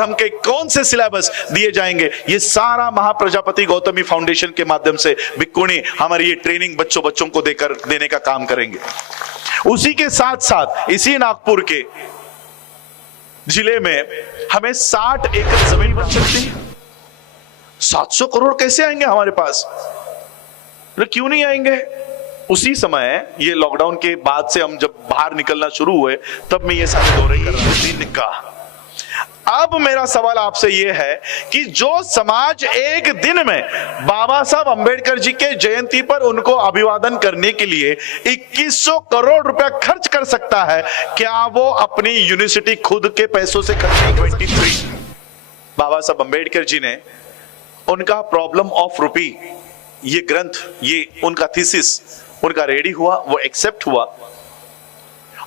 माध्यम के कौन से सिलेबस दिए जाएंगे, ये सारा महाप्रजापति गौतमी फाउंडेशन के माध्यम से भिक्खुनी हमारी ये ट्रेनिंग बच्चों को देने का काम करेंगे। उसी के साथ साथ इसी नागपुर के जिले में हमें 60 एकड़ जमीन बन सकती है। 700 करोड़ कैसे आएंगे हमारे पास? क्यों नहीं आएंगे? उसी समय ये लॉकडाउन के बाद से हम जब बाहर निकलना शुरू हुए तब मैं ये सारे दौरे कर रहा था दिन का। अब मेरा सवाल आपसे ये है कि जो समाज एक दिन में बाबा साहब अंबेडकर जी के जयंती पर उनको अभिवादन करने के लिए 2100 करोड़ रुपया खर्च कर सकता है, क्या वो अपनी यूनिवर्सिटी खुद के पैसों से खर्च नहीं कर सकता? 23 बाबा साहब अंबेडकर जी ने उनका प्रॉब्लम ऑफ रूपी ये ग्रंथ, ये उनका थीसिस उनका रेडी हुआ, वो एक्सेप्ट हुआ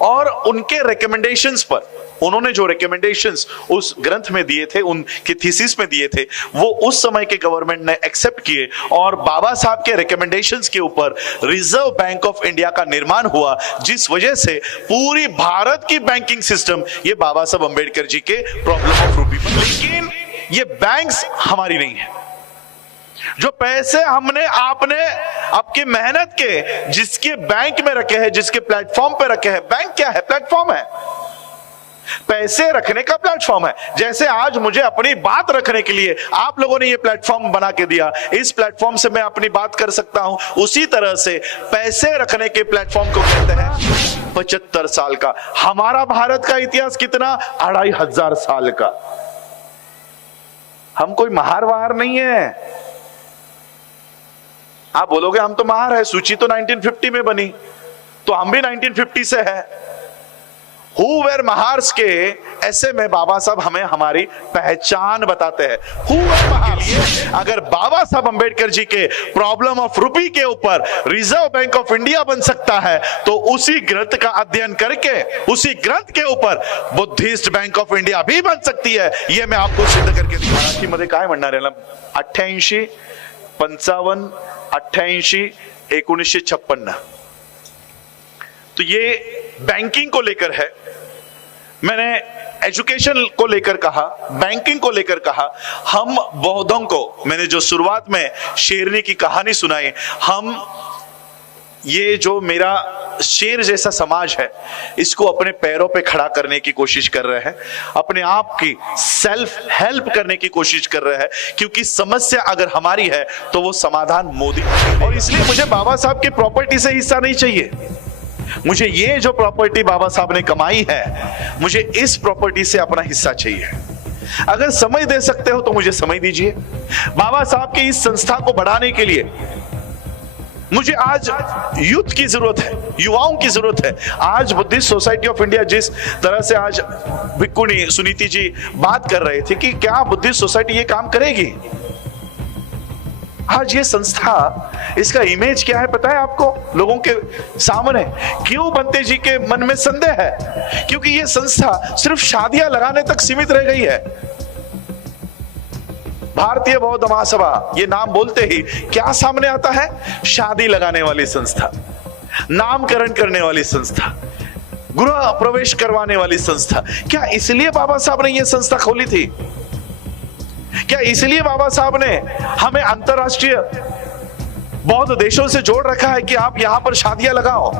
और उनके रिकमेंडेशंस पर उन्होंने जो रिकमेंडेशंस उस ग्रंथ में दिए थे, उनके थीसिस में दिए थे, वो उस समय के गवर्नमेंट ने एक्सेप्ट किए और बाबा साहब के रिकमेंडेशंस के ऊपर रिजर्व बैंक ऑफ इंडिया का निर्माण हुआ, जिस वजह से पूरी भारत की बैंकिंग सिस्टम ये बाबा साहब अंबेडकर जी के प्रॉब्लम ऑफ रूपी पर। लेकिन ये बैंक्स हमारी नहीं है। जो पैसे हमने आपने आपकी मेहनत के जिसके बैंक में रखे हैं, जिसके प्लेटफॉर्म पे रखे हैं, बैंक क्या है? प्लेटफॉर्म है, पैसे रखने का प्लेटफॉर्म है। जैसे आज मुझे अपनी बात रखने के लिए आप लोगों ने ये प्लेटफॉर्म बना के दिया, इस प्लेटफॉर्म से मैं अपनी बात कर सकता हूं, उसी तरह से पैसे रखने के प्लेटफॉर्म को कहते हैं 75 साल का। हमारा भारत का इतिहास कितना? 2500 साल का। हम कोई महार वहार नहीं है। आप बोलोगे हम तो महार है, सूची तो 1950 में बनी, तो हम भी 1950 से है। हु वेर महार्स के ऐसे में बाबा साहब हमें हमारी पहचान बताते हैं। हु वेर महार्स, अगर बाबा साहब अंबेडकर जी के प्रॉब्लम ऑफ रूपी के ऊपर रिजर्व बैंक ऑफ इंडिया बन सकता है, तो उसी ग्रंथ का अध्ययन करके उसी ग्रंथ के ऊपर बुद्धिस्ट बैंक ऑफ इंडिया भी बन सकती है। यह मैं आपको सिद्ध करके दिखाना। मध्ये काय म्हणणार आहे? 88, 55, 88, 1956। तो ये बैंकिंग को लेकर है। मैंने एजुकेशन को लेकर कहा, बैंकिंग को लेकर कहा। हम बौद्धों को, मैंने जो शुरुआत में शेरनी की कहानी सुनाई, हम ये जो मेरा शेर जैसा समाज है, इसको अपने पैरों पे खड़ा करने की कोशिश कर रहे हैं, अपने आप की सेल्फ हेल्प करने की कोशिश कर रहे हैं, क्योंकि समस्या अगर हमारी है तो वो समाधान मोदी। और इसलिए मुझे बाबा साहब की प्रॉपर्टी से हिस्सा नहीं चाहिए। मुझे ये जो प्रॉपर्टी बाबा साहब ने कमाई है, मुझे इस प्रॉपर्टी से अपना हिस्सा चाहिए। अगर समय दे सकते हो तो मुझे समय दीजिए। बाबा साहब की इस संस्था को बढ़ाने के लिए मुझे आज यूथ की जरूरत है, युवाओं की जरूरत है। आज बुद्धिस्ट सोसाइटी ऑफ इंडिया जिस तरह से आज भिक्खुनी सुनीति जी बात कर रहे थे कि क्या बुद्धिस्ट सोसाइटी ये काम करेगी, आज ये संस्था, इसका इमेज क्या है पता है आपको? लोगों के सामने क्यों बनते जी के मन में संदेह है? क्योंकि ये संस्था सिर्फ शादियां लगाने तक सीमित रह गई है। भारतीय बौद्ध महासभा ये नाम बोलते ही क्या सामने आता है? शादी लगाने वाली संस्था, नामकरण करने वाली संस्था, गृह प्रवेश करवाने वाली संस्था। क्या इसलिए बाबा साहब ने ये संस्था खोली थी? क्या इसलिए बाबा साहब ने हमें अंतरराष्ट्रीय बौद्ध देशों से जोड़ रखा है कि आप यहां पर शादियां लगाओ?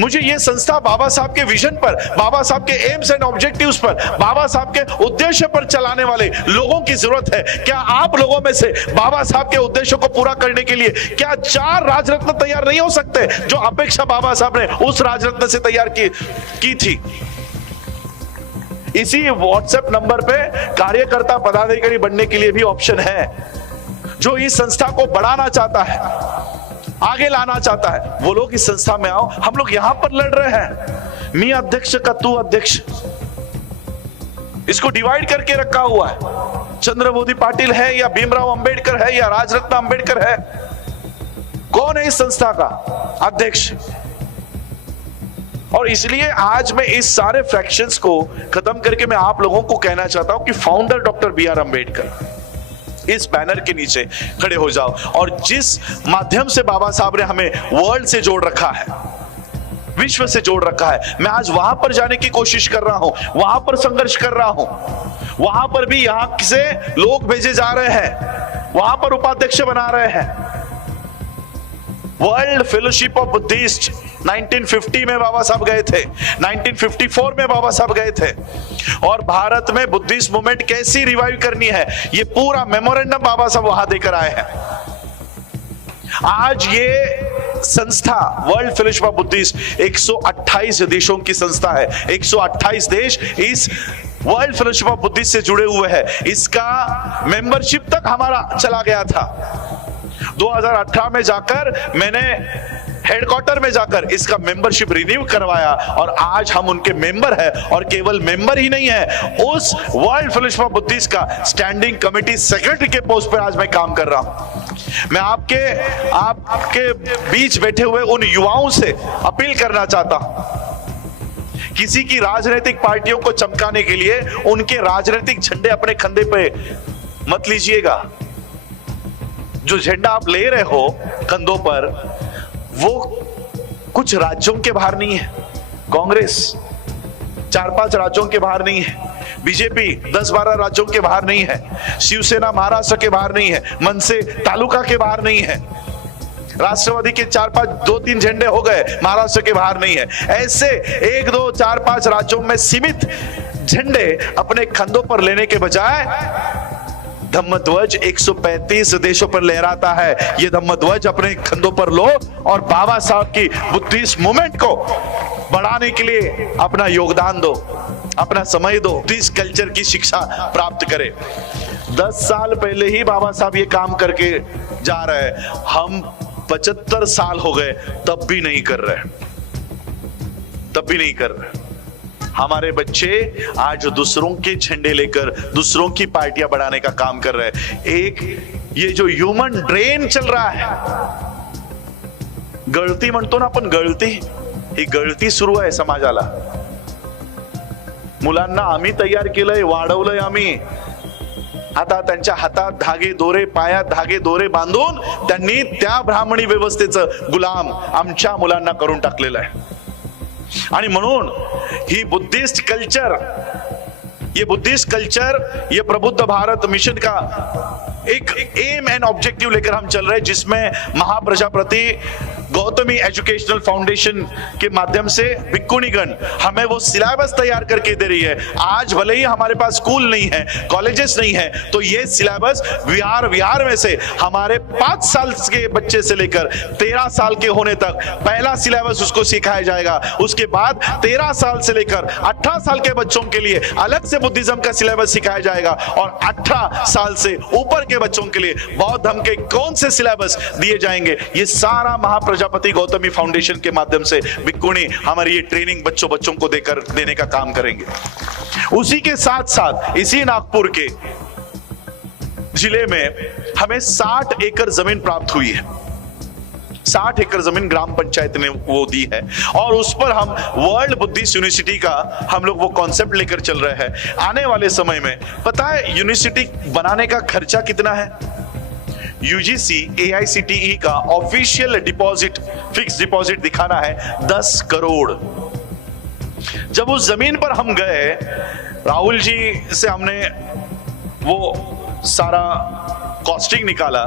मुझे ये संस्था बाबा साहब के विजन पर, बाबा साहब के एम्स एंड ऑब्जेक्टिव्स पर, बाबा साहब के उद्देश्य पर चलाने वाले लोगों की जरूरत है। क्या आप लोगों में से बाबा साहब के उद्देश्य को पूरा करने के लिए क्या 4 राजरत्न तैयार नहीं हो सकते, जो अपेक्षा बाबा साहब ने उस राजरत्न से तैयार की थी? इसी व्हाट्सएप नंबर पे कार्यकर्ता पदाधिकारी बनने के लिए भी ऑप्शन है। जो इस संस्था को बढ़ाना चाहता है, आगे लाना चाहता है, वो लोग इस संस्था में आओ। हम लोग यहां पर लड़ रहे हैं, मैं अध्यक्ष का तू अध्यक्ष, इसको डिवाइड करके रखा हुआ है। चंद्रबोधी पाटिल है या भीमराव अंबेडकर है या राजरत्न अंबेडकर है? कौन है इस संस्था का अध्यक्ष? और इसलिए आज मैं इस सारे फ्रैक्शंस को खत्म करके मैं आप लोगों को कहना चाहता हूं कि फाउंडर डॉक्टर B.R. अंबेडकर, इस बैनर के नीचे खड़े हो जाओ। और जिस माध्यम से बाबा साहब ने हमें वर्ल्ड से जोड़ रखा है, विश्व से जोड़ रखा है, मैं आज वहां पर जाने की कोशिश कर रहा हूं, वहां पर संघर्ष कर रहा हूं। वहां पर भी यहां से लोग भेजे जा रहे हैं, वहां पर उपाध्यक्ष बना रहे हैं। वर्ल्ड फेलोशिप ऑफ बुद्धिस्ट 1950 में बाबा साहब गए थे, 1954 में बाबा साहब गए थे, और भारत में बुद्धिस्ट मूवमेंट कैसी रिवाइव करनी है ये पूरा मेमोरेंडम बाबा साहब वहां देकर आए हैं। आज ये संस्था वर्ल्ड फेलोशिप ऑफ बुद्धिस्ट 128 देशों की संस्था है। 128 देश इस वर्ल्ड फेलोशिप ऑफ बुद्धिस्ट से जुड़े हुए हैं। इसका मेंबरशिप तक हमारा चला गया था। 2018 में जाकर मैंने हेडक्वार्टर में जाकर इसका मेंबरशिप रिन्यू करवाया और आज हम उनके मेंबर हैं, और केवल मेंबर ही नहीं है, उस वर्ल्ड फेलोशिप ऑफ बुद्धिस्ट का स्टैंडिंग कमेटी सेक्रेटरी के पोस्ट पर आज मैं काम कर रहा हूं। मैं आपके बीच बैठे हुए उन युवाओं से अपील करना चाहता हूं, किसी की राजनीतिक पार्टियों को चमकाने के लिए उनके राजनीतिक झंडे अपने कंधे पे मत लीजिएगा। जो झंडा आप ले रहे हो कंधों पर, वो कुछ राज्यों के बाहर नहीं है, कांग्रेस 4-5 राज्यों के बाहर नहीं है, बीजेपी 10-12 राज्यों के बाहर नहीं है, शिवसेना महाराष्ट्र के बाहर नहीं है, मनसे तालुका के बाहर नहीं है, राष्ट्रवादी के 4-5 2-3 झंडे हो गए, महाराष्ट्र के बाहर नहीं है। ऐसे 1, 2, 4, 5 राज्यों में सीमित झंडे अपने कंधों पर लेने के बजाय धम्मध्वज 135 देशों पर लहराता है। ये धम्मध्वज अपने कंधों पर लो और बाबा साहब की बुद्धिस्ट मूवमेंट को बढ़ाने के लिए अपना योगदान दो, अपना समय दो, बुद्धिस्ट कल्चर की शिक्षा प्राप्त करें। 10 साल पहले ही बाबा साहब ये काम करके जा रहे हैं, हम 75 साल हो गए तब भी नहीं कर रहे। हमारे बच्चे आज दूसरों के झंडे लेकर दूसरों की पार्टियां बढ़ाने का काम कर रहे हैं। एक ये जो ह्यूमन ड्रेन चल रहा है, गळती म्हणतो ना आपण, गळती, ही गळती सुरू आहे समाजाला। मुलांना आम्ही तयार केलंय, वाढवलंय आम्ही, आता त्यांच्या हातात धागे दोरे, पायात धागे दोरे बांधून त्यांनी त्या ब्राह्मणी व्यवस्थेचं गुलाम आमच्या मुलांना करून टाकलेलं आहे। आणि म्हणून ही बुद्धिस्ट कल्चर, ये प्रबुद्ध भारत मिशन का एक एम एंड ऑब्जेक्टिव लेकर हम चल रहे हैं, जिसमें महाप्रजापति गौतमी एजुकेशनल फाउंडेशन के माध्यम से भिक्खुनीगण हमें वो सिलेबस तैयार करके दे रही है। आज भले ही हमारे पास स्कूल नहीं है, कॉलेजेस नहीं है, तो ये सिलेबस विहार में से हमारे 5 साल के बच्चे से लेकर 13 साल के होने तक पहला सिलेबस उसको सिखाया जाएगा। उसके बाद 13 साल से लेकर 18 साल के बच्चों के लिए अलग से बुद्धिज्म का सिलेबस सिखाया जाएगा, और 18 साल से ऊपर के बच्चों के लिए बौद्ध धर्म के कौन से सिलेबस दिए जाएंगे, ये सारा महाप्रजापति गौतमी फाउंडेशन के माध्यम से भिक्खुनी हमारी ये ट्रेनिंग बच्चों को देने का काम करेंगे। उसी के साथ साथ इसी नागपुर के जिले में हमें 60 एकड़ जमीन प्राप्त हुई है। 60 एकड़ जमीन ग्राम पंचायत ने वो दी है, और उस पर हम वर्ल्ड बुद्धिस्ट यूनिवर्सिटी का हम लोग वो कॉन्सेप्ट लेकर चल रहे हैं। आने वाले समय में पता है यूनिवर्सिटी बनाने का खर्चा कितना है? यूजीसी एआईसीटीई का ऑफिशियल डिपॉजिट, फिक्स डिपॉजिट दिखाना है 10 करोड़। जब उस जमीन पर हम गए, राहुल जी से हमने वो सारा कॉस्टिंग निकाला,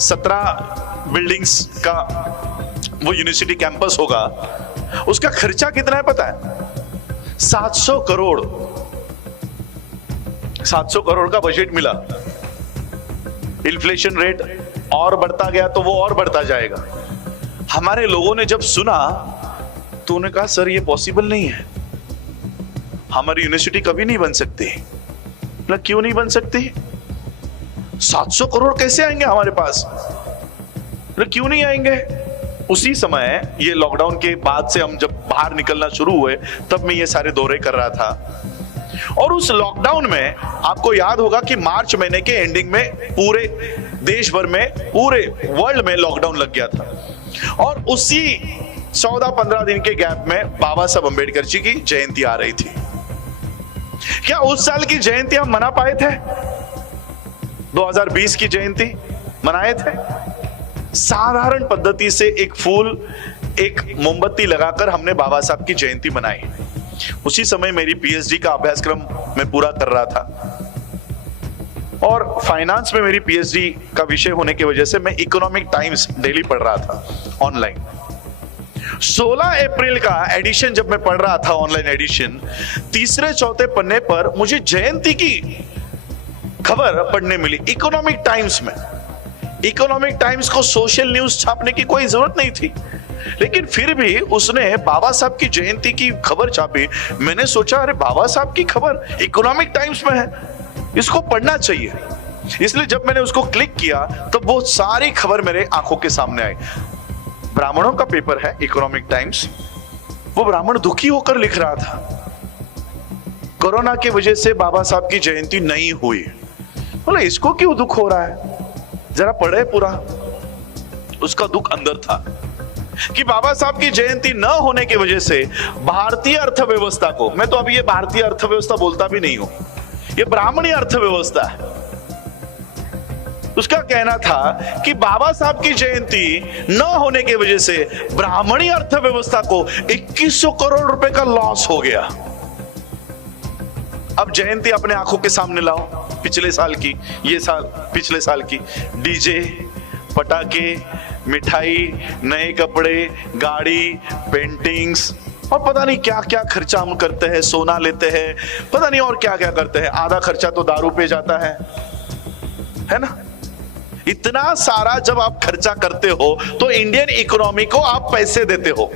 17 बिल्डिंग्स का वो यूनिवर्सिटी कैंपस होगा, उसका खर्चा कितना है पता है? 700 करोड़। 700 करोड़ का बजट मिला। इन्फ्लेशन रेट और बढ़ता गया तो वो और बढ़ता जाएगा। हमारे लोगों ने जब सुना तो उन्होंने कहा सर ये पॉसिबल नहीं है, हमारी यूनिवर्सिटी कभी नहीं बन सकती। मतलब क्यों नहीं बन सकती? 700 करोड़ कैसे आएंगे हमारे पास? क्यों नहीं आएंगे? उसी समय ये लॉकडाउन के बाद से हम जब बाहर निकलना शुरू हुए, तब मैं ये सारे दौरे कर रहा था। और उस लॉकडाउन में आपको याद होगा कि मार्च महीने के एंडिंग में पूरे देश भर में, पूरे वर्ल्ड में लॉकडाउन लग गया था, और उसी 14-15 दिन के गैप में बाबा साहब अम्बेडकर जी की जयंती आ रही थी। क्या उस साल की जयंती हम मना पाए थे? 2020 की जयंती मनाए थे? साधारण पद्धति से एक फूल, एक मोमबत्ती लगाकर हमने बाबा साहब की जयंती मनाई। उसी समय मेरी पीएचडी का अभ्यासक्रम मैं पूरा कर रहा था। और फाइनेंस में मेरी पीएचडी का विषय होने की वजह से मैं इकोनॉमिक टाइम्स डेली पढ़ रहा था ऑनलाइन। 16 अप्रैल का एडिशन जब मैं पढ़ रहा था, ऑनलाइन एडिशन, तीसरे चौथे पन्ने पर मुझे जयंती की खबर पढ़ने मिली इकोनॉमिक टाइम्स में। इकोनॉमिक टाइम्स को सोशल न्यूज छापने की कोई जरूरत नहीं थी, लेकिन फिर भी उसने बाबा साहब की जयंती की खबर छापी। मैंने सोचा अरे बाबा साहब की खबर इकोनॉमिक टाइम्स में है, इसको पढ़ना चाहिए। इसलिए जब मैंने उसको क्लिक किया तो वो सारी खबर मेरे आंखों के सामने आई। ब्राह्मणों का पेपर है इकोनॉमिक टाइम्स, वो ब्राह्मण दुखी होकर लिख रहा था कोरोना की वजह से बाबा साहब की जयंती नहीं हुई। बोले इसको क्यों दुख हो रहा है, जरा पढ़े पूरा। उसका दुख अंदर था कि बाबा साहब की जयंती न होने की वजह से भारतीय अर्थव्यवस्था को, मैं तो अभी ये भारतीय अर्थव्यवस्था बोलता भी नहीं हूं, ये ब्राह्मणी अर्थव्यवस्था है। उसका कहना था कि बाबा साहब की जयंती न होने की वजह से ब्राह्मणी अर्थव्यवस्था को 2100 करोड़ रुपए का लॉस हो गया। अब जयंती अपने आंखों के सामने लाओ, पिछले साल की, ये साल पिछले साल की, डीजे, पटाखे, मिठाई, नए कपड़े, गाड़ी, पेंटिंग्स और पता नहीं क्या क्या खर्चा हम करते हैं, सोना लेते हैं, पता नहीं और क्या क्या करते हैं। आधा खर्चा तो दारू पे जाता है ना। इतना सारा जब आप खर्चा करते हो तो इंडियन इकोनॉमी को आप पैसे देते हो।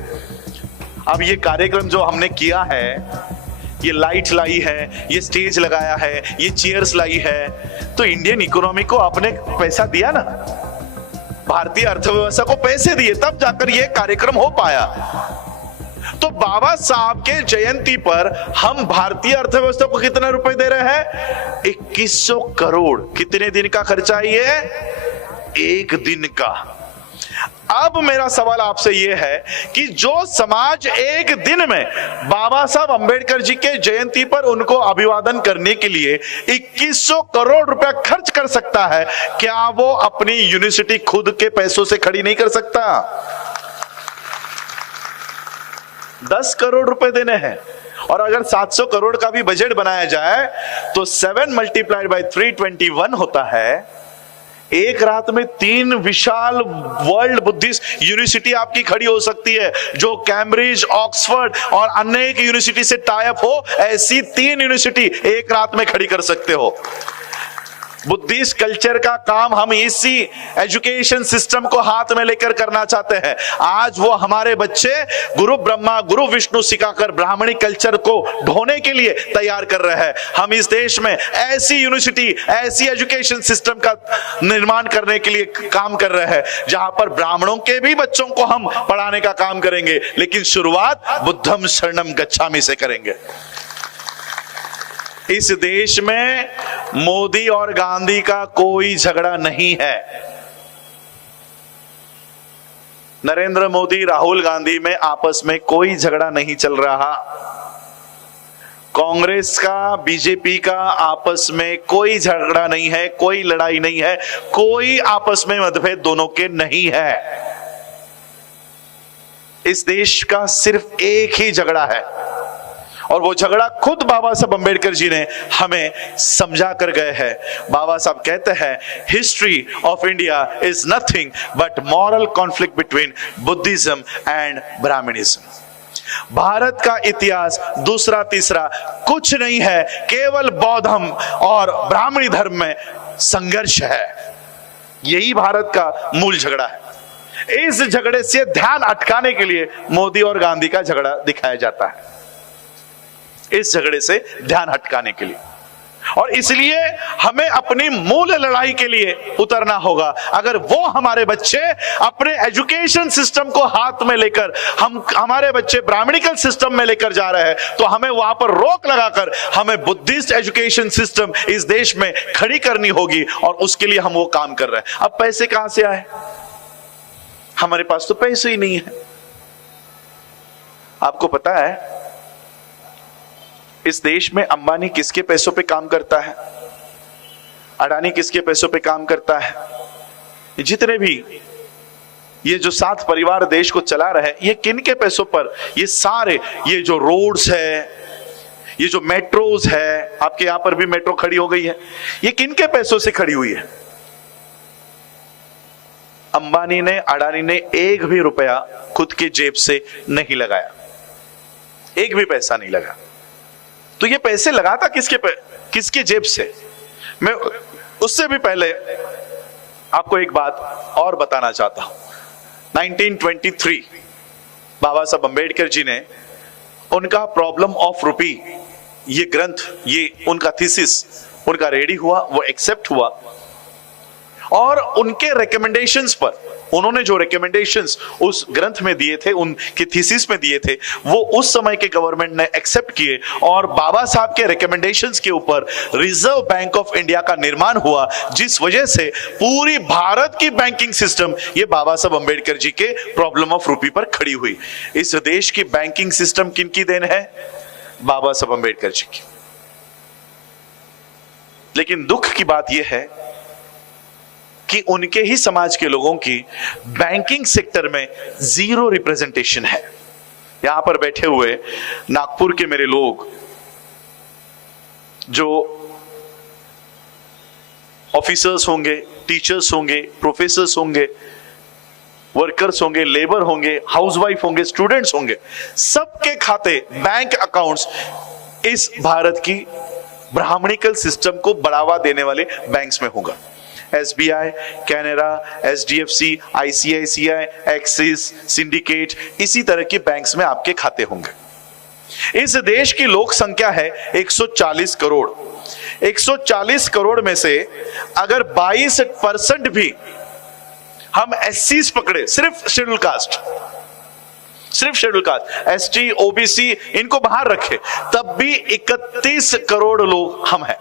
अब ये कार्यक्रम जो हमने किया है, ये लाइट लाई है, ये स्टेज लगाया है, ये चेयर्स लाई है, तो इंडियन इकोनॉमी को आपने पैसा दिया ना, भारतीय अर्थव्यवस्था को पैसे दिए, तब जाकर ये कार्यक्रम हो पाया। तो बाबा साहब के जयंती पर हम भारतीय अर्थव्यवस्था को कितना रुपए दे रहे हैं? 2100 करोड़। कितने दिन का खर्चा है ये? एक दिन का। अब मेरा सवाल आपसे यह है कि जो समाज एक दिन में बाबा साहब अंबेडकर जी के जयंती पर उनको अभिवादन करने के लिए 2100 करोड़ रुपया खर्च कर सकता है, क्या वो अपनी यूनिवर्सिटी खुद के पैसों से खड़ी नहीं कर सकता? 10 करोड़ रुपए देने हैं, और अगर 700 करोड़ का भी बजट बनाया जाए तो 7 मल्टीप्लाइड बाय 321 होता है। एक रात में 3 विशाल वर्ल्ड बुद्धिस्ट यूनिवर्सिटी आपकी खड़ी हो सकती है, जो कैम्ब्रिज, ऑक्सफोर्ड और अनेक यूनिवर्सिटी से टाई अप हो। ऐसी 3 यूनिवर्सिटी एक रात में खड़ी कर सकते हो। बुद्धिस्ट कल्चर का काम हम इसी एजुकेशन सिस्टम को हाथ में लेकर करना चाहते हैं। आज वो हमारे बच्चे गुरु ब्रह्मा गुरु विष्णु सिखाकर ब्राह्मणी कल्चर को ढोने के लिए तैयार कर रहे हैं। हम इस देश में ऐसी यूनिवर्सिटी, ऐसी एजुकेशन सिस्टम का निर्माण करने के लिए काम कर रहे हैं जहां पर ब्राह्मणों के भी बच्चों को हम पढ़ाने का काम करेंगे, लेकिन शुरुआत बुद्धम शरणम गच्छामि से करेंगे। इस देश में मोदी और गांधी का कोई झगड़ा नहीं है। नरेंद्र मोदी, राहुल गांधी में आपस में कोई झगड़ा नहीं चल रहा। कांग्रेस का, बीजेपी का आपस में कोई झगड़ा नहीं है, कोई लड़ाई नहीं है, कोई आपस में मतभेद दोनों के नहीं है। इस देश का सिर्फ एक ही झगड़ा है, और वो झगड़ा खुद बाबा साहब अंबेडकर जी ने हमें समझा कर गए हैं। बाबा साहब कहते हैं, history of India is nothing but moral conflict between Buddhism and Brahmanism. Bharat का इतिहास दूसरा तीसरा कुछ नहीं है, केवल बौद्धम और ब्राह्मणी धर्म में संघर्ष है। यही भारत का मूल झगड़ा है। इस झगड़े से ध्यान अटकाने के लिए मोदी और गांधी का झगड़ा दिखाया जाता है, इस झगड़े से ध्यान हटकाने के लिए। और इसलिए हमें अपनी मूल लड़ाई के लिए उतरना होगा। अगर वो हमारे बच्चे अपने एजुकेशन सिस्टम को हाथ में लेकर हमारे बच्चे ब्राह्मणिकल सिस्टम में लेकर जा रहे हैं, तो हमें वहां पर रोक लगाकर हमें बुद्धिस्ट एजुकेशन सिस्टम इस देश में खड़ी करनी होगी, और उसके लिए हम वो काम कर रहे हैं। अब पैसे कहां से आए? हमारे पास तो पैसे ही नहीं है। आपको पता है इस देश में अंबानी किसके पैसों पे काम करता है? अडानी किसके पैसों पे काम करता है? जितने भी ये जो 7 परिवार देश को चला रहे हैं, ये किन के पैसों पर? ये सारे, ये जो रोड्स है, ये जो मेट्रोज है, आपके यहां पर भी मेट्रो खड़ी हो गई है, ये किनके पैसों से खड़ी हुई है? अंबानी ने, अडानी ने एक भी रुपया खुद के जेब से नहीं लगाया, एक भी पैसा नहीं लगा। तो ये पैसे लगाता किसके जेब से? मैं उससे भी पहले आपको एक बात और बताना चाहता हूं। 1923 बाबा साहब अंबेडकर जी ने उनका प्रॉब्लम ऑफ रूपी, ये ग्रंथ, ये उनका थीसिस उनका रेडी हुआ, वो एक्सेप्ट हुआ, और उनके रिकमेंडेशंस पर, उन्होंने जो रिकमेंडेशंस उस ग्रंथ में दिए थे, उनके थीसिस में दिए थे, वो उस समय के गवर्नमेंट ने एक्सेप्ट किए, और बाबा साहब के रिकमेंडेशंस के ऊपर रिजर्व बैंक ऑफ इंडिया का निर्माण हुआ, जिस वजह से पूरी भारत की बैंकिंग सिस्टम ये बाबा साहब अंबेडकर जी के प्रॉब्लम ऑफ रूपी पर खड़ी हुई। इस देश की बैंकिंग सिस्टम किनकी देन है? बाबा साहब अंबेडकर जी की। लेकिन दुख की बात यह है कि उनके ही समाज के लोगों की बैंकिंग सेक्टर में जीरो रिप्रेजेंटेशन है। यहां पर बैठे हुए नागपुर के मेरे लोग, जो ऑफिसर्स होंगे, टीचर्स होंगे, प्रोफेसर्स होंगे, वर्कर्स होंगे, लेबर होंगे, हाउसवाइफ होंगे, स्टूडेंट्स होंगे, सबके खाते, बैंक अकाउंट्स इस भारत की ब्राह्मणिकल सिस्टम को बढ़ावा देने वाले बैंक्स में होगा। SBI, Canara, HDFC, ICICI, axis, syndicate, इसी तरह के बैंक्स में आपके खाते होंगे। इस देश की लोक संख्या है 140 करोड़। 140 करोड़ में से अगर 22% भी हम SCs पकड़े, सिर्फ शेड्यूल कास्ट, ST, OBC इनको बाहर रखे, तब भी 31 करोड़ लोग हम हैं।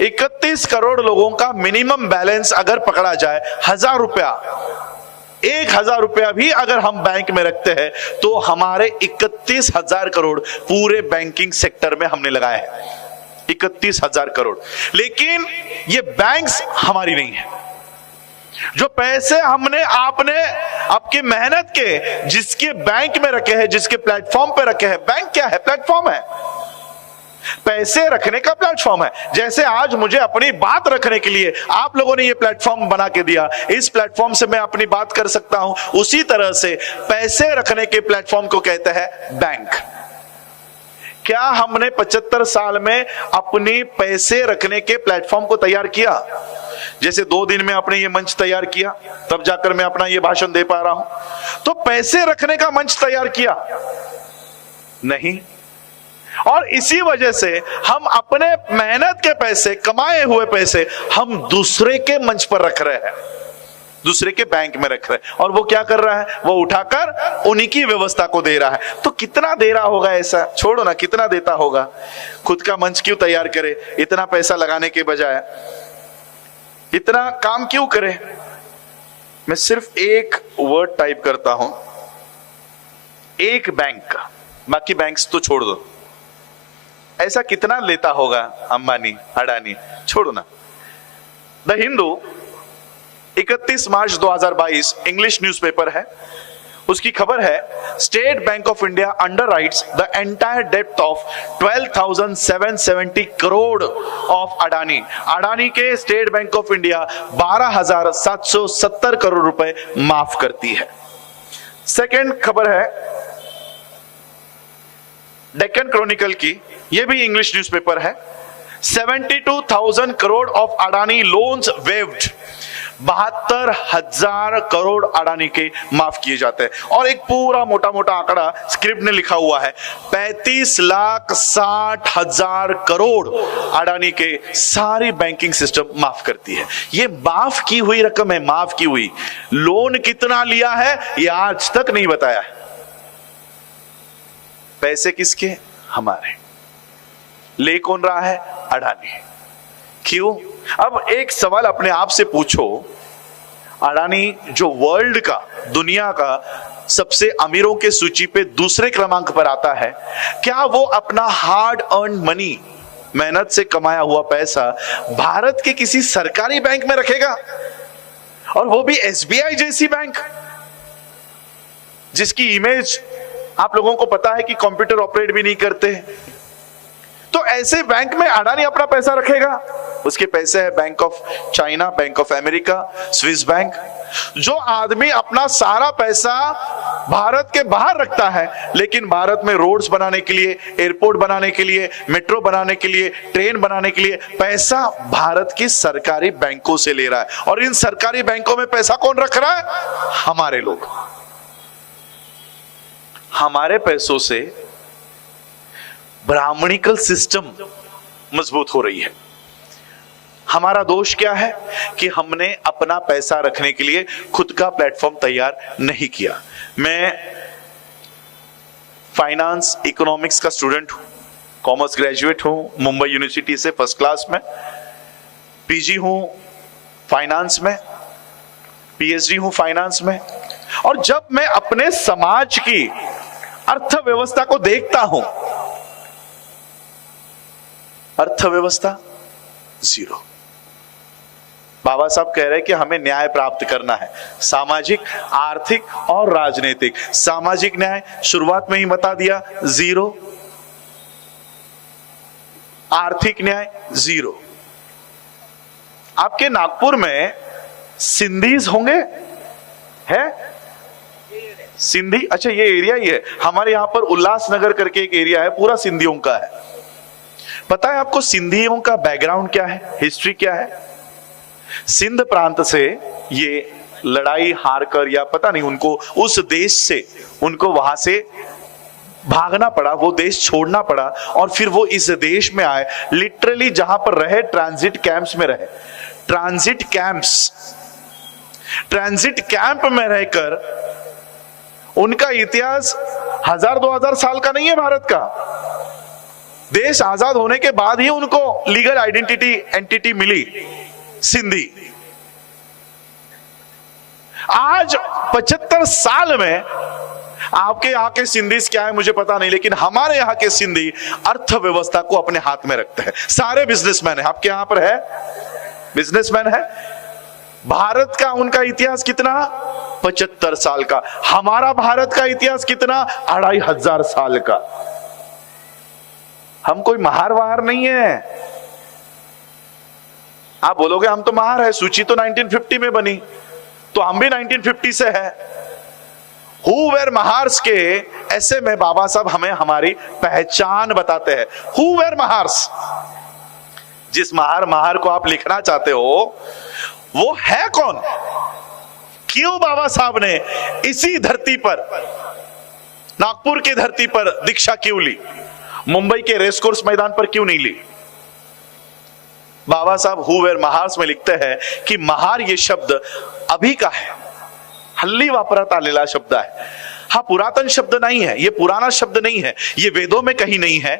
31 करोड़ लोगों का मिनिमम बैलेंस अगर पकड़ा जाए 1000 रुपया, 1000 रुपया भी अगर हम बैंक में रखते हैं, तो हमारे 31,000 करोड़ पूरे बैंकिंग सेक्टर में हमने लगाए हैं। 31,000 करोड़। लेकिन ये बैंक्स हमारी नहीं है। जो पैसे हमने, आपने आपकी मेहनत के जिसके बैंक में रखे हैं, जिसके प्लेटफॉर्म पे रखे हैं, बैंक क्या है? प्लेटफॉर्म है, पैसे रखने का प्लेटफॉर्म है। जैसे आज मुझे अपनी बात रखने के लिए आप लोगों ने ये प्लेटफॉर्म बना के दिया, इस प्लेटफॉर्म से मैं अपनी बात कर सकता हूं, उसी तरह से पैसे रखने के प्लेटफॉर्म को कहते हैं बैंक। क्या हमने 75 साल में अपनी पैसे रखने के प्लेटफॉर्म को तैयार किया? जैसे 2 दिन में आपने ये मंच तैयार किया, तब जाकर मैं अपना ये भाषण दे पा रहा हूं। तो पैसे रखने का मंच तैयार किया नहीं, और इसी वजह से हम अपने मेहनत के पैसे, कमाए हुए पैसे हम दूसरे के मंच पर रख रहे हैं, दूसरे के बैंक में रख रहे हैं। और वो क्या कर रहा है? वो उठाकर उन्हीं की व्यवस्था को दे रहा है। तो कितना दे रहा होगा? ऐसा छोड़ो ना, कितना देता होगा? खुद का मंच क्यों तैयार करे? इतना पैसा लगाने के बजाय इतना काम क्यों करे? मैं सिर्फ एक वर्ड टाइप करता हूं, एक बैंक का, बाकी बैंक्स तो छोड़ दो। ऐसा कितना लेता होगा अंबानी, अडानी? छोड़ो ना। The Hindu 31 March 2022 English newspaper है, उसकी खबर है, state bank of India underwrites the entire डेप्थ ऑफ 12,770 करोड़ ऑफ अडानी। अडानी के state bank of India 12,770 crore रुपए माफ करती है। सेकेंड खबर है डेक्कन क्रॉनिकल की, यह भी इंग्लिश न्यूज़पेपर है, 72,000 crore of Adani loans waived. 72,000 crore Adani के माफ किए जाते हैं। और एक पूरा मोटा मोटा आंकड़ा स्क्रिप्ट ने लिखा हुआ है, 35,60,000 करोड़ अडानी के सारी बैंकिंग सिस्टम माफ करती है। ये माफ की हुई रकम है, माफ की हुई। लोन कितना लिया है ये आज तक नहीं बताया है। पैसे किसके? हमारे। ले कौन रहा है? अडानी। क्यों? अब एक सवाल अपने आप से पूछो, अडानी जो वर्ल्ड का, दुनिया का सबसे अमीरों के सूची पे दूसरे क्रमांक पर आता है, क्या वो अपना हार्ड अर्न मनी, मेहनत से कमाया हुआ पैसा भारत के किसी सरकारी बैंक में रखेगा? और वो भी SBI जैसी बैंक, जिसकी इमेज आप लोगों को पता है कि कंप्यूटर ऑपरेट भी नहीं करते हैं। तो ऐसे बैंक में अडानी अपना पैसा रखेगा? उसके पैसे है bank of China, bank of America, Swiss bank. जो आदमी अपना सारा पैसा भारत के बाहर रखता है, लेकिन भारत में रोड्स बनाने के लिए, एयरपोर्ट बनाने के लिए, मेट्रो बनाने के लिए, ट्रेन बनाने के लिए पैसा भारत की सरकारी बैंकों से ले रहा है। और इन सरकारी बैंकों में पैसा कौन रख रहा है? हमारे लोग। हमारे पैसों से ब्राह्मणिकल सिस्टम मजबूत हो रही है। हमारा दोष क्या है कि हमने अपना पैसा रखने के लिए खुद का प्लेटफॉर्म तैयार नहीं किया। मैं फाइनेंस इकोनॉमिक्स का स्टूडेंट हूं, कॉमर्स ग्रेजुएट हूं मुंबई यूनिवर्सिटी से फर्स्ट क्लास में, पीजी हूं फाइनेंस में, पीएचडी हूं फाइनेंस में। और जब मैं अपने समाज की अर्थव्यवस्था को देखता हूं, अर्थव्यवस्था जीरो। बाबा साहब कह रहे हैं कि हमें न्याय प्राप्त करना है, सामाजिक, आर्थिक और राजनीतिक। सामाजिक न्याय शुरुआत में ही बता दिया, जीरो। आर्थिक न्याय जीरो। आपके नागपुर में सिंधीज होंगे? है सिंधी? अच्छा, ये एरिया ही है। हमारे यहां पर उल्लासनगर करके एक एरिया है, पूरा सिंधियों का है। पता है आपको सिंधियों का बैकग्राउंड क्या है, हिस्ट्री क्या है? सिंध प्रांत से ये लड़ाई हारकर, या पता नहीं, उनको उस देश से, उनको वहां से भागना पड़ा, वो देश छोड़ना पड़ा, और फिर वो इस देश में आए। लिटरली जहां पर रहे, ट्रांजिट कैंप्स में रहे। ट्रांजिट कैंप में रहकर उनका इतिहास 1000-2000 साल का नहीं है। भारत का देश आजाद होने के बाद ही उनको लीगल आइडेंटिटी एंटिटी मिली, सिंधी। आज 75 साल में आपके यहां के सिंधीज क्या है मुझे पता नहीं, लेकिन हमारे यहां के सिंधी अर्थव्यवस्था को अपने हाथ में रखते हैं। सारे बिजनेसमैन है। आपके यहां पर है बिजनेसमैन है। भारत का उनका इतिहास कितना? 75 साल का। हमारा भारत का इतिहास कितना? 2500 साल का। हम कोई महार वहार नहीं है। आप बोलोगे हम तो महार है, सूची तो 1950 में बनी, तो हम भी 1950 से है। हु वेर महार्स के ऐसे में बाबा साहब हमें हमारी पहचान बताते हैं। हु वेर महार्स, जिस महार को आप लिखना चाहते हो वो है कौन? क्यों बाबा साहब ने इसी धरती पर, नागपुर की धरती पर दीक्षा क्यों ली? मुंबई के रेसकोर्स मैदान पर क्यों नहीं ली? बाबा साहब हु वेर महार्स में लिखते हैं कि महार ये शब्द अभी का है, हल्ली वापरत आलेला शब्द है। हाँ, पुरातन शब्द नहीं है, ये पुराना शब्द नहीं है, ये वेदों में कहीं नहीं है,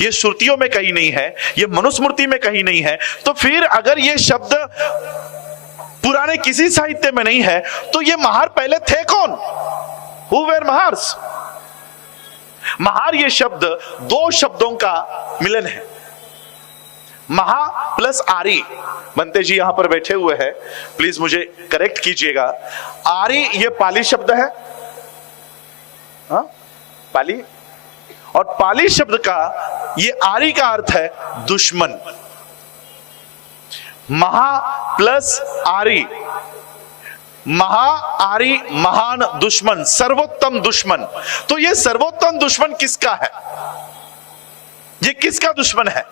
ये श्रुतियों में कहीं नहीं है, ये मनुस्मृति में कहीं नहीं है। तो फिर अगर ये शब्द पुराने किसी साहित्य में नहीं है, तो ये महार पहले थे कौन? Who were Mahars? महार ये शब्द दो शब्दों का मिलन है, महा प्लस आरी। बनते जी यहां पर बैठे हुए हैं, प्लीज मुझे करेक्ट कीजिएगा। आरी ये पाली शब्द है, हा? पाली, और पाली शब्द का ये आरी का अर्थ है दुश्मन। महा प्लस आरी, महा आरी महान दुश्मन, सर्वोत्तम दुश्मन। तो ये सर्वोत्तम दुश्मन किसका है? ये किसका दुश्मन है?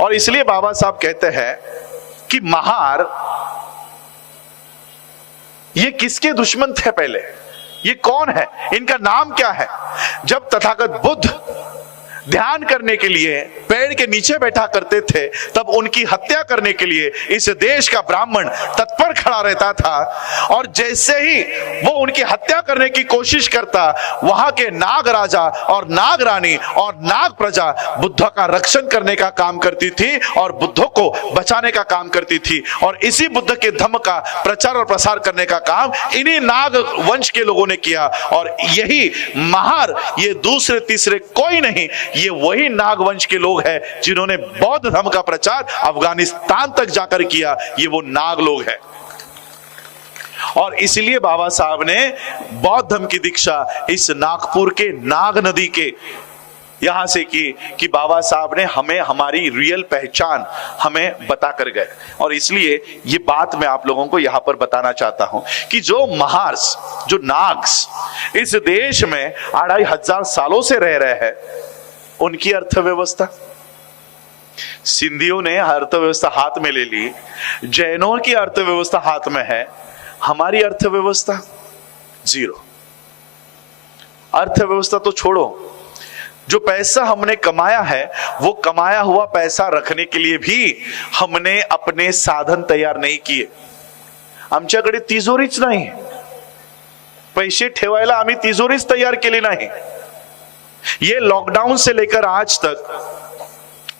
और इसलिए बाबा साहब कहते हैं कि महार ये किसके दुश्मन थे पहले? ये कौन है? इनका नाम क्या है? जब तथागत बुद्ध ध्यान करने के लिए पेड़ के नीचे बैठा करते थे, तब उनकी हत्या करने के लिए इस देश का ब्राह्मण तत्पर खड़ा रहता था। और जैसे ही वो उनकी हत्या करने की कोशिश करता, वहां के नाग राजा और नाग रानी और नाग प्रजा बुद्ध का रक्षण करने का काम करती थी और बुद्ध को बचाने का काम करती थी। और इसी बुद्ध के धम्म का प्रचार और प्रसार करने का काम इन्हीं नाग वंश के लोगों ने किया। और यही महार, ये दूसरे तीसरे कोई नहीं, ये वही नागवंश के लोग हैं जिन्होंने बौद्ध धर्म का प्रचार अफगानिस्तान तक जाकर किया। ये वो नाग लोग हैं। और इसलिए बाबा साहब ने बौद्ध धर्म की दीक्षा इस नागपुर के नाग नदी के यहां से की कि बाबा साहब ने हमें हमारी रियल पहचान हमें बता कर गए। और इसलिए ये बात मैं आप लोगों को यहां पर बताना चाहता हूं कि जो महार्स, जो नाग्स इस देश में 2500 सालों से रह रहे हैं, उनकी अर्थव्यवस्था, सिंधियों ने अर्थव्यवस्था हाथ में ले ली, जैनों की अर्थव्यवस्था हाथ में है, हमारी अर्थव्यवस्था जीरो। अर्थव्यवस्था तो छोड़ो, जो पैसा हमने कमाया है वो कमाया हुआ पैसा रखने के लिए भी हमने अपने साधन तैयार नहीं किए। आमच्याकडे तिजोरीच नाही, पैसे ठेवायला आम्ही तिजोरीच तैयार केली नहीं। ये लॉकडाउन से लेकर आज तक,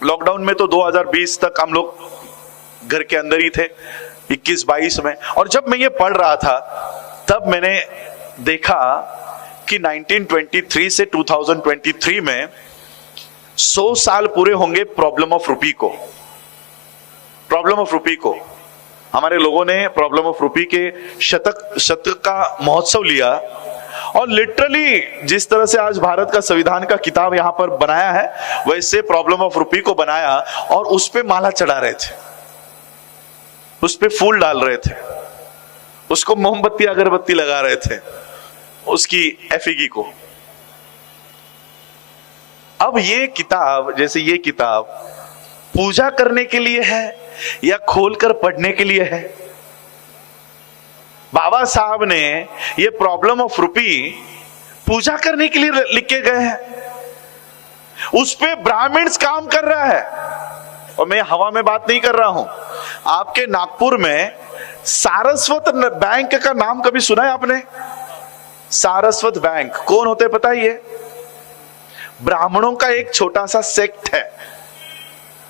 लॉकडाउन में तो 2020 तक हम लोग घर के अंदर ही थे, 21-22 में, और जब मैं ये पढ़ रहा था तब मैंने देखा कि 1923 से 2023 में 100 साल पूरे होंगे प्रॉब्लम ऑफ रुपी को। प्रॉब्लम ऑफ रुपी को हमारे लोगों ने प्रॉब्लम ऑफ रुपी के शतक का महोत्सव लिया, और लिटरली जिस तरह से आज भारत का संविधान का किताब यहां पर बनाया है, वैसे प्रॉब्लम ऑफ रुपी को बनाया और उस पे माला चढ़ा रहे थे, उस पे फूल डाल रहे थे, उसको मोमबत्ती अगरबत्ती लगा रहे थे, उसकी एफिगी को। अब ये किताब, जैसे ये किताब पूजा करने के लिए है या खोलकर पढ़ने के लिए है? बाबा साहब ने ये प्रॉब्लम ऑफ रुपी पूजा करने के लिए लिख के गए हैं, उस पे ब्राह्मण्स काम कर रहा है। और मैं हवा में बात नहीं कर रहा हूं, आपके नागपुर में सारस्वत बैंक का नाम कभी सुना है आपने? सारस्वत बैंक कौन होते पता है? ये ब्राह्मणों का एक छोटा सा सेक्ट है।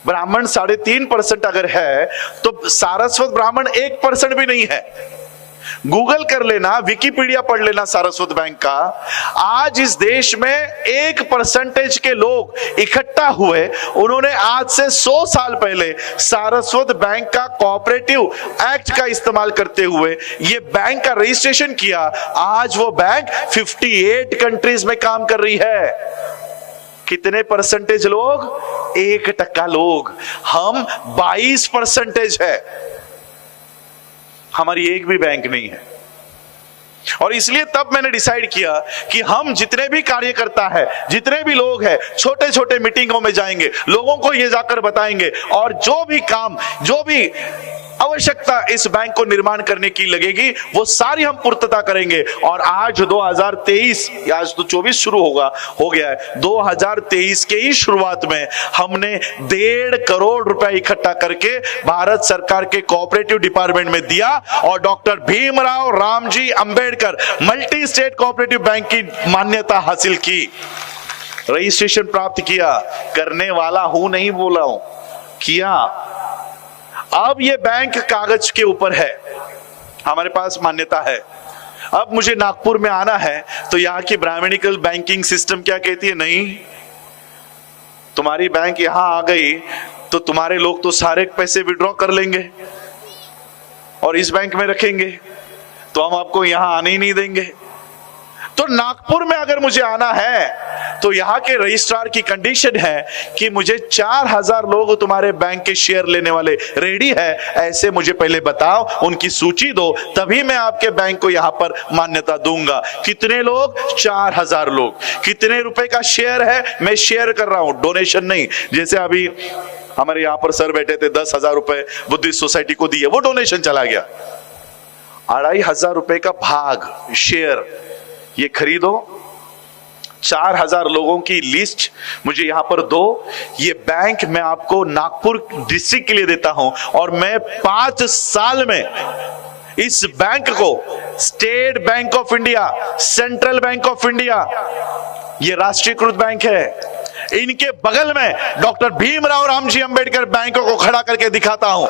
ब्राह्मण 3.5% अगर है तो सारस्वत ब्राह्मण 1% भी नहीं है। गूगल कर लेना, विकिपीडिया पढ़ लेना सारस्वत बैंक का। आज इस देश में 1% के लोग इकट्ठा हुए, उन्होंने आज से 100 साल पहले सारस्वत बैंक का कोऑपरेटिव एक्ट का इस्तेमाल करते हुए ये बैंक का रजिस्ट्रेशन किया। आज वो बैंक 58 कंट्रीज में काम कर रही है। कितने परसेंटेज लोग? 1% लोग। हम 22% है, हमारी एक भी बैंक नहीं है। और इसलिए तब मैंने डिसाइड किया कि हम जितने भी कार्यकर्ता है, जितने भी लोग हैं, छोटे छोटे मीटिंगों में जाएंगे, लोगों को ये जाकर बताएंगे, और जो भी काम, जो भी आवश्यकता इस बैंक को निर्माण करने की लगेगी वो सारी हम पूर्तता करेंगे। और आज 2023, आज तो 24 शुरू हो गया है, 2023 के ही शुरुआत में हमने 1.5 करोड़ रुपए इकट्ठा करके भारत सरकार के कोऑपरेटिव डिपार्टमेंट में दिया, और doctor Bhimrao Ramji Ambedkar multi state cooperative bank की मान्यता हासिल की, रजिस्ट्रेशन प्राप्त किया। करने वाला हूं नहीं बोला हूं, किया। अब ये बैंक कागज के ऊपर है, हमारे पास मान्यता है। अब मुझे नागपुर में आना है तो यहाँ की ब्राह्मणिकल बैंकिंग सिस्टम क्या कहती है? नहीं, तुम्हारी बैंक यहां आ गई तो तुम्हारे लोग तो सारे पैसे विड्रॉ कर लेंगे और इस बैंक में रखेंगे, तो हम आपको यहां आने ही नहीं देंगे। तो नागपुर में अगर मुझे आना है तो यहाँ के रजिस्ट्रार की कंडीशन है कि मुझे 4000 लोग तुम्हारे बैंक के शेयर लेने वाले रेडी है, ऐसे मुझे पहले बताओ, उनकी सूची दो, तभी मैं आपके बैंक को यहाँ पर मान्यता दूंगा। कितने लोग? 4000 लोग। कितने रुपए का शेयर है? मैं शेयर कर रहा हूं, डोनेशन नहीं। जैसे अभी हमारे यहाँ पर सर बैठे थे, 10,000 रुपए बुद्धिस्ट सोसाइटी को दिए, वो डोनेशन चला गया। 2500 रुपए का भाग शेयर ये खरीदो, 4000 लोगों की लिस्ट मुझे यहां पर दो। ये बैंक मैं आपको नागपुर डिस्ट्रिक्ट के लिए देता हूं, और मैं 5 साल में इस बैंक को state bank of India, central bank of India, ये राष्ट्रीयकृत बैंक है, इनके बगल में डॉक्टर भीमराव रामजी अंबेडकर बैंक को खड़ा करके दिखाता हूं।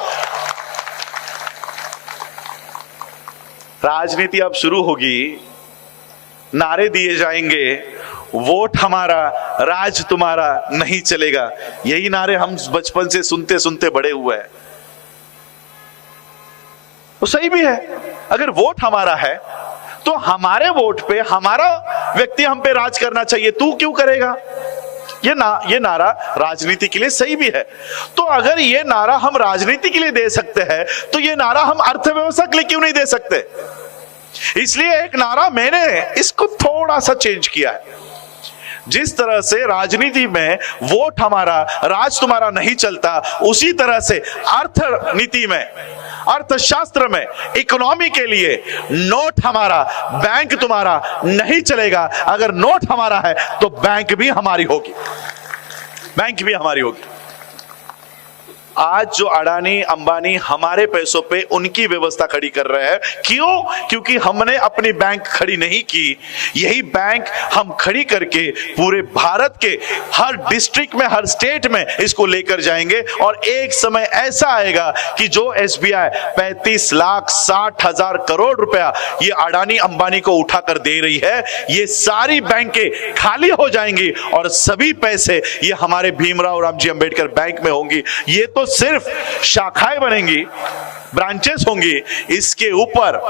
राजनीति अब शुरू होगी, नारे दिए जाएंगे, वोट हमारा, राज तुम्हारा, नहीं चलेगा। यही नारे हम बचपन से सुनते सुनते बड़े हुए हैं। वो सही भी है, अगर वोट हमारा है तो हमारे वोट पे हमारा व्यक्ति हम पे राज करना चाहिए, तू क्यों करेगा? ये नारा राजनीति के लिए सही भी है। तो अगर ये नारा हम राजनीति के लिए दे सकते हैं तो ये नारा हम अर्थव्यवस्था के लिए क्यों नहीं दे सकते? इसलिए एक नारा मैंने इसको थोड़ा सा चेंज किया है। जिस तरह से राजनीति में वोट हमारा राज तुम्हारा नहीं चलता, उसी तरह से अर्थनीति में, अर्थशास्त्र में, इकोनॉमी के लिए नोट हमारा, बैंक तुम्हारा नहीं चलेगा। अगर नोट हमारा है तो बैंक भी हमारी होगी, बैंक भी हमारी होगी। आज जो अडानी अंबानी हमारे पैसों पे उनकी व्यवस्था खड़ी कर रहे हैं, क्यों? क्योंकि हमने अपनी बैंक खड़ी नहीं की। यही बैंक हम खड़ी करके पूरे भारत के हर डिस्ट्रिक्ट में, हर स्टेट में इसको लेकर जाएंगे। और एक समय ऐसा आएगा कि जो SBI 35,60,000 करोड़ रुपया ये अडानी अंबानी को उठाकर दे रही है, ये सारी बैंकें खाली हो जाएंगी और सभी पैसे ये हमारे भीमराव रामजी अंबेडकर बैंक में होंगी। ये तो सिर्फ शाखाएं बनेंगी, ब्रांचेस होंगी। इसके ऊपर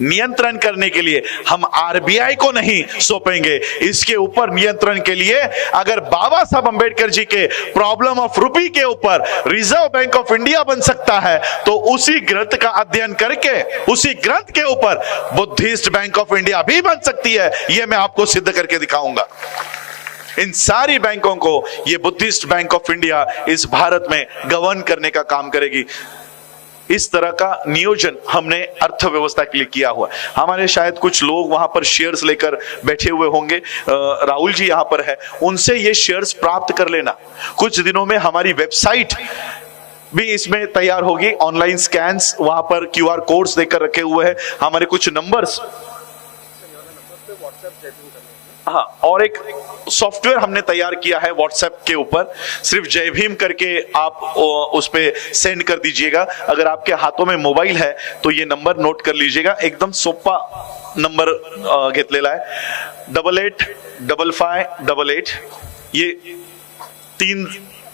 नियंत्रण करने के लिए हम RBI को नहीं सौंपेंगे। इसके ऊपर नियंत्रण के लिए अगर बाबा साहब अंबेडकर जी के प्रॉब्लम ऑफ रुपी के ऊपर रिजर्व बैंक ऑफ इंडिया बन सकता है, तो उसी ग्रंथ का अध्ययन करके उसी ग्रंथ के ऊपर बुद्धिस्ट बैंक ऑफ इंडिया भी बन सकती है। यह मैं आपको सिद्ध करके दिखाऊंगा। इन सारी बैंकों को ये बुद्धिस्ट बैंक ऑफ इंडिया इस भारत में गवर्न करने का काम करेगी। इस तरह का नियोजन हमने अर्थव्यवस्था के लिए किया हुआ। हमारे शायद कुछ लोग वहां पर शेयर्स लेकर बैठे हुए होंगे, राहुल जी यहां पर है, उनसे ये शेयर्स प्राप्त कर लेना। कुछ दिनों में हमारी वेबसाइट भी इसमें तैयार होगी, ऑनलाइन स्कैन्स, वहां पर QR कोड्स देकर रखे हुए हैं, हमारे कुछ नंबर्स, हाँ, और एक सॉफ्टवेयर हमने तैयार किया है व्हाट्सएप के ऊपर। सिर्फ जय भीम करके आप उस पे सेंड कर दीजिएगा। अगर आपके हाथों में मोबाइल है तो ये नंबर नोट कर लीजिएगा, एकदम सोपा नंबर घेतलेला आहे, 885588। ये 3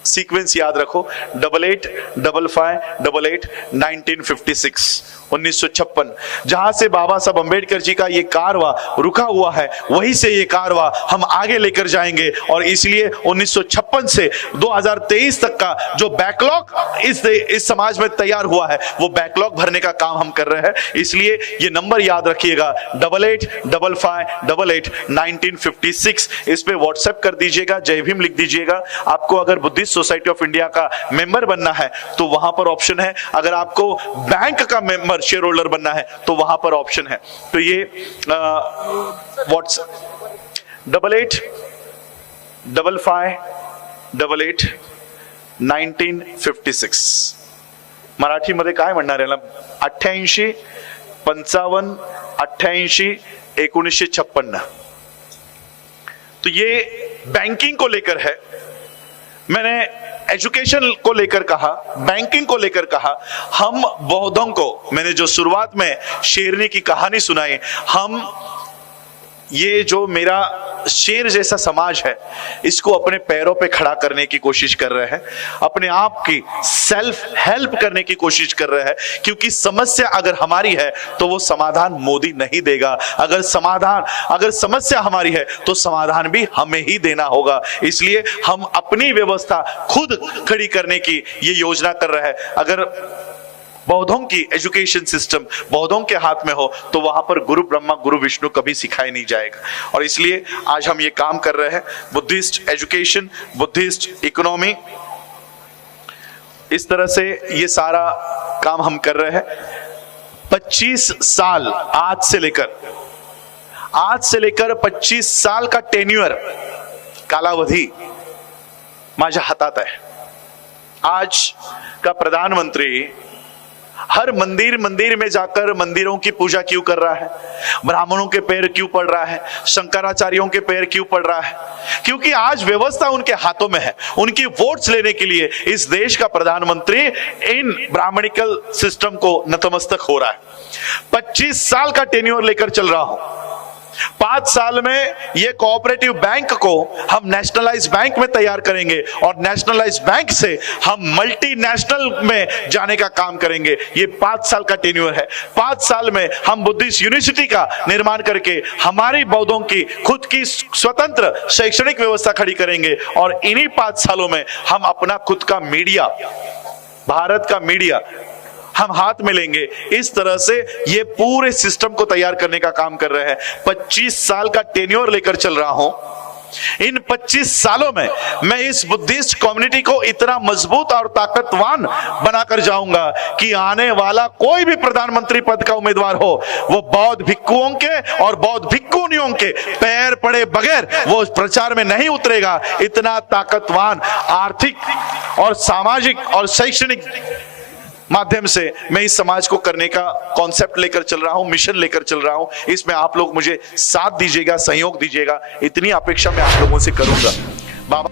सीक्वेंस याद रखो, 885588 1956 1956। जहां से बाबा साहब अंबेडकर जी का ये कारवा रुका हुआ है, वहीं से ये कारवा हम आगे लेकर जाएंगे। और इसलिए 1956 से 2023 तक का जो बैकलॉग इस समाज में तैयार हुआ है, वो बैकलॉग भरने का काम हम कर रहे हैं। इसलिए ये नंबर याद रखिएगा, 885588 1956। इस पे व्हाट्सएप कर दीजिएगा, जय भीम लिख दीजिएगा। आपको अगर बुद्धिस्ट सोसाइटी ऑफ इंडिया का मेंबर बनना है तो वहां पर ऑप्शन है, अगर आपको बैंक का मेंबर शेयर होल्डर बनना है तो वहां पर ऑप्शन है। तो ये व्हाट्सएप 885588 1956। मराठीमध्ये काय म्हणणार याला? 88 55 88 1956। तो ये बैंकिंग को लेकर है। मैंने एजुकेशन को लेकर कहा, बैंकिंग को लेकर कहा। हम बौद्धों को, मैंने जो शुरुआत में शेरनी की कहानी सुनाई, हम ये जो मेरा शेर जैसा समाज है, इसको अपने पैरों पे खड़ा करने की कोशिश कर रहे हैं, अपने आप की सेल्फ हेल्प करने की कोशिश कर रहे हैं। क्योंकि समस्या अगर हमारी है तो वो समाधान मोदी नहीं देगा। अगर समस्या हमारी है तो समाधान भी हमें ही देना होगा। इसलिए हम अपनी व्यवस्था खुद खड़ी करने की ये योजना कर रहे हैं। अगर बौद्धों की एजुकेशन सिस्टम बौद्धों के हाथ में हो तो वहां पर गुरु ब्रह्मा गुरु विष्णु कभी सिखाया नहीं जाएगा। और इसलिए आज हम ये काम कर रहे हैं, बुद्धिस्ट एजुकेशन, बुद्धिस्ट इकोनॉमी, इस तरह से ये सारा काम हम कर रहे हैं। 25 साल आज से लेकर 25 साल का टेन्यूअर, कालावधि माझ्या हातात है। आज का प्रधानमंत्री हर मंदिर में जाकर मंदिरों की पूजा क्यों कर रहा है? ब्राह्मणों के पैर क्यों पड़ रहा है? शंकराचार्यों के पैर क्यों पड़ रहा है? क्योंकि आज व्यवस्था उनके हाथों में है। उनकी वोट्स लेने के लिए इस देश का प्रधानमंत्री इन ब्राह्मणिकल सिस्टम को नतमस्तक हो रहा है। 25 साल का टेन्योर लेकर चल रहा हूं। 5 साल में ये कोऑपरेटिव बैंक को हम नेशनलाइज बैंक में तैयार करेंगे और नेशनलाइज बैंक से हम मल्टीनेशनल में जाने का काम करेंगे। ये 5 साल का टेन्योर है। 5 साल में हम बुद्धिस्ट यूनिवर्सिटी का निर्माण करके हमारी बौद्धों की खुद की स्वतंत्र शैक्षणिक व्यवस्था खड़ी करेंगे और इन्हीं 5 सालों में हम अपना खुद का मीडिया, भारत का मीडिया हम हाथ में लेंगे। इस तरह से ये पूरे सिस्टम को तैयार करने का काम कर रहे हैं। 25 साल का टेन्योर लेकर चल रहा हूं। इन 25 सालों में मैं इस बुद्धिस्ट कम्युनिटी को इतना मजबूत और ताकतवान बनाकर जाऊंगा कि आने वाला कोई भी प्रधानमंत्री पद का उम्मीदवार हो, वो बौद्ध भिक्खुओं के और बौद्ध भिक्खुनियों के पैर पड़े बगैर वो प्रचार में नहीं उतरेगा। इतना ताकतवान आर्थिक और सामाजिक और शैक्षणिक माध्यम से मैं इस समाज को करने का कॉन्सेप्ट लेकर चल रहा हूं, मिशन लेकर चल रहा हूं। इसमें आप लोग मुझे साथ दीजिएगा, सहयोग दीजिएगा, इतनी अपेक्षा मैं आप लोगों से करूंगा। बाबा